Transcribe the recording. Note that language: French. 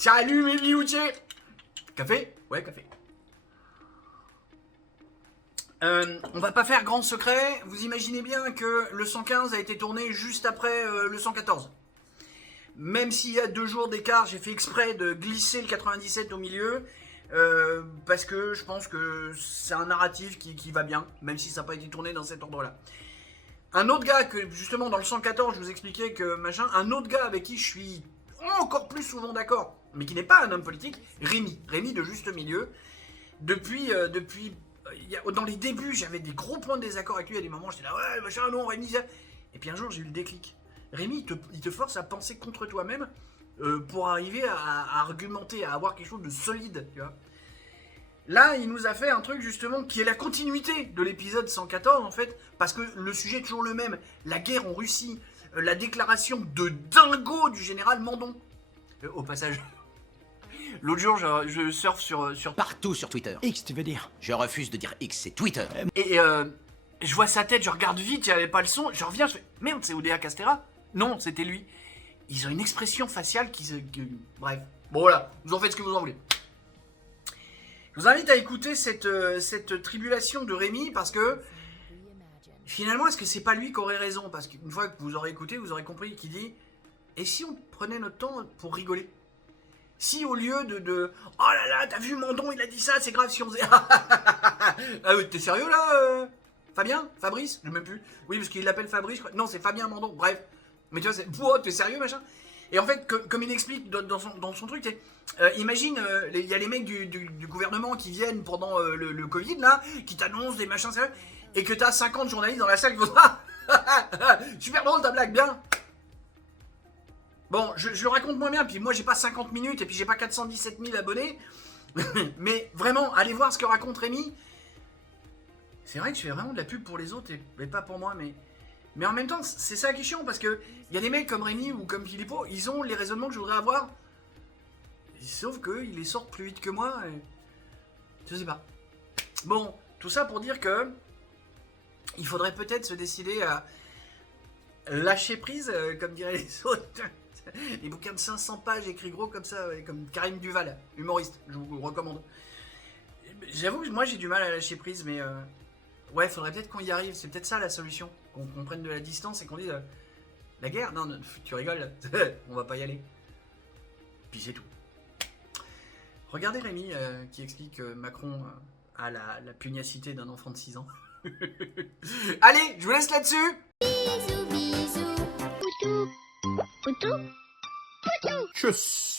Salut mes biloutiers. Café? Ouais, café. On va pas faire grand secret. Vous imaginez bien que le 115 a été tourné juste après le 114. Même s'il y a 2 jours d'écart, j'ai fait exprès de glisser le 97 au milieu. Parce que je pense que c'est un narratif qui va bien, même si ça n'a pas été tourné dans cet ordre-là. Un autre gars que, justement, dans le 114, je vous expliquais que machin, un autre gars avec qui je suis encore plus souvent d'accord, mais qui n'est pas un homme politique, Rémi de Juste Milieu. Depuis dans les débuts, j'avais des gros points de désaccord avec lui. À des moments, j'étais là, ouais, machin, non, Rémi, ça. Et puis un jour, j'ai eu le déclic. Rémi, il te force à penser contre toi-même pour arriver à argumenter, à avoir quelque chose de solide, tu vois. Là, il nous a fait un truc justement qui est la continuité de l'épisode 114 en fait, parce que le sujet est toujours le même. La guerre en Russie, la déclaration de dingo du général Mandon. Au passage, l'autre jour, je surfe sur Partout sur Twitter. X, tu veux dire? Je refuse de dire X, c'est Twitter. et je vois sa tête, je regarde vite, il n'y avait pas le son, je reviens, je fais merde, c'est Oudéa Castéra? Non, c'était lui. Ils ont une expression faciale bref, bon voilà, vous en faites ce que vous en voulez. Je vous invite à écouter cette tribulation de Rémi parce que finalement, est-ce que c'est pas lui qui aurait raison? Parce qu'une fois que vous aurez écouté, vous aurez compris qu'il dit et si on prenait notre temps pour rigoler? Si au lieu de oh là là, t'as vu Mandon, il a dit ça, c'est grave si on faisait. Ah oui, t'es sérieux là Fabien? Fabrice? Je sais même plus. Oui, parce qu'il l'appelle Fabrice. Non, c'est Fabien Mandon. Bref. Mais tu vois, c'est. Oh, t'es sérieux, machin? Et en fait, comme il explique dans son truc, imagine, il y a les mecs du gouvernement qui viennent pendant le Covid, là, qui t'annoncent des machins sérieux, et que t'as 50 journalistes dans la salle qui font ça. Super drôle ta blague, bien. Bon, je le raconte moins bien, puis moi j'ai pas 50 minutes, et puis j'ai pas 417 000 abonnés. Mais vraiment, allez voir ce que raconte Rémi. C'est vrai que je fais vraiment de la pub pour les autres, et pas pour moi, mais en même temps, c'est ça qui est chiant, parce que il y a des mecs comme Rémi ou comme Philippot, ils ont les raisonnements que je voudrais avoir. Sauf qu'ils les sortent plus vite que moi, et... je sais pas. Bon, tout ça pour dire que il faudrait peut-être se décider à lâcher prise, comme diraient les autres. Les bouquins de 500 pages écrits gros comme ça, comme Karim Duval, humoriste, je vous le recommande. J'avoue que moi j'ai du mal à lâcher prise, mais ouais, faudrait peut-être qu'on y arrive, c'est peut-être ça la solution. Qu'on prenne de la distance et qu'on dise la guerre, non, tu rigoles, on va pas y aller. Puis c'est tout. Regardez Rémi qui explique que Macron a la pugnacité d'un enfant de 6 ans. Allez, je vous laisse là-dessus. Bisous, bisous. Poutou. Poutou. Poutou. Tchuss.